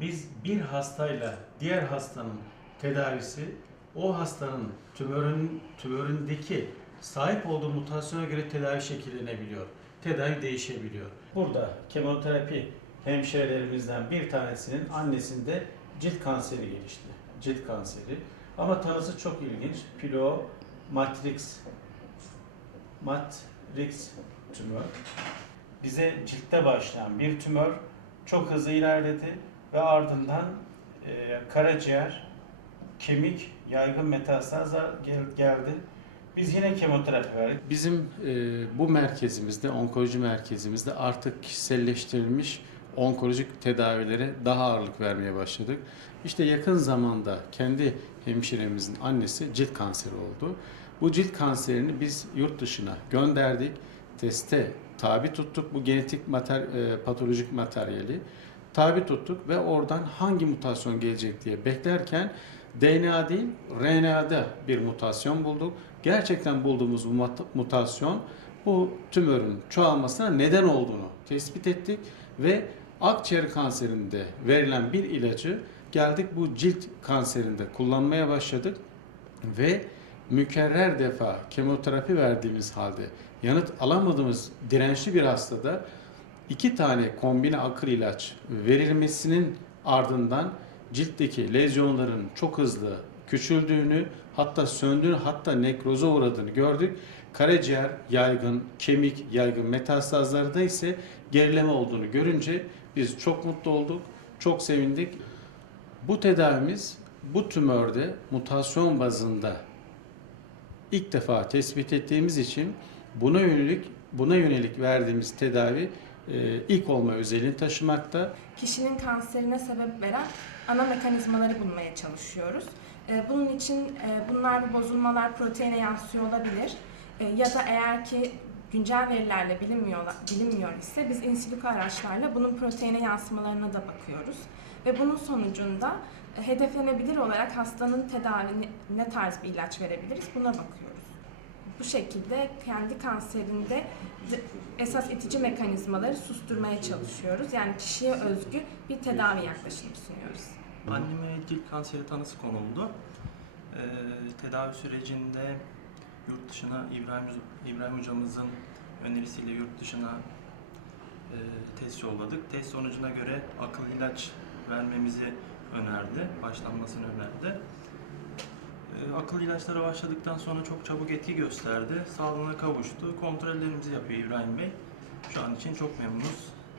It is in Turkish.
biz bir hastayla diğer hastanın tedavisi o hastanın tümörün tümöründeki sahip olduğu mutasyona göre tedavi şekillenebiliyor. Tedavi değişebiliyor. Burada kemoterapi hemşirelerimizden bir tanesinin annesinde cilt kanseri gelişti. Cilt kanseri. Ama tanısı çok ilginç. Pilo matrix matrix tümör. Bize ciltte başlayan bir tümör çok hızlı ilerledi ve ardından e, karaciğer, kemik, yaygın metastazlar gel- geldi. Biz yine kemoterapi verdik. Bizim e, bu merkezimizde, onkoloji merkezimizde artık kişiselleştirilmiş onkolojik tedavilere daha ağırlık vermeye başladık. İşte yakın zamanda kendi hemşiremizin annesi cilt kanseri oldu. Bu cilt kanserini biz yurt dışına gönderdik. Teste tabi tuttuk bu genetik mater, e, patolojik materyali. Tabi tuttuk ve oradan hangi mutasyon gelecek diye beklerken DNA değil RNA'da bir mutasyon bulduk. Gerçekten bulduğumuz bu mut- mutasyon bu tümörün çoğalmasına neden olduğunu tespit ettik ve akciğer kanserinde verilen bir ilacı geldik bu cilt kanserinde kullanmaya başladık ve mükerrer defa kemoterapi verdiğimiz halde yanıt alamadığımız dirençli bir hastada iki tane kombine akıl ilaç verilmesinin ardından ciltteki lezyonların çok hızlı küçüldüğünü hatta söndüğünü hatta nekroza uğradığını gördük. Karaciğer yaygın, kemik yaygın metastazlarda ise gerileme olduğunu görünce biz çok mutlu olduk, çok sevindik. Bu tedavimiz bu tümörde mutasyon bazında ilk defa tespit ettiğimiz için buna yönelik buna yönelik verdiğimiz tedavi e, ilk olma özelliğini taşımakta. kişinin kanserine sebep veren ana mekanizmaları bulmaya çalışıyoruz. Ee, Bunun için e, bunlar bu bozulmalar proteine yansıyor olabilir E, ya da eğer ki güncel verilerle bilinmiyor, bilinmiyor ise biz insiliko araçlarla bunun proteine yansımalarına da bakıyoruz. Ve bunun sonucunda e, hedeflenebilir olarak hastanın tedavine ne tarz bir ilaç verebiliriz buna bakıyoruz. Bu şekilde kendi kanserinde esas itici mekanizmaları susturmaya çalışıyoruz. Yani kişiye özgü bir tedavi yaklaşımı sunuyoruz. Anneme cilt kanseri tanısı konuldu. Ee, tedavi sürecinde yurt dışına İbrahim, İbrahim hocamızın önerisiyle yurt dışına e, test yolladık. Test sonucuna göre akıl ilaç vermemizi önerdi, başlanmasını önerdi. Ee, akıl ilaçlara başladıktan sonra çok çabuk etki gösterdi. Sağlığına kavuştu. Kontrollerimizi yapıyor İbrahim Bey. Şu an için çok memnunuz.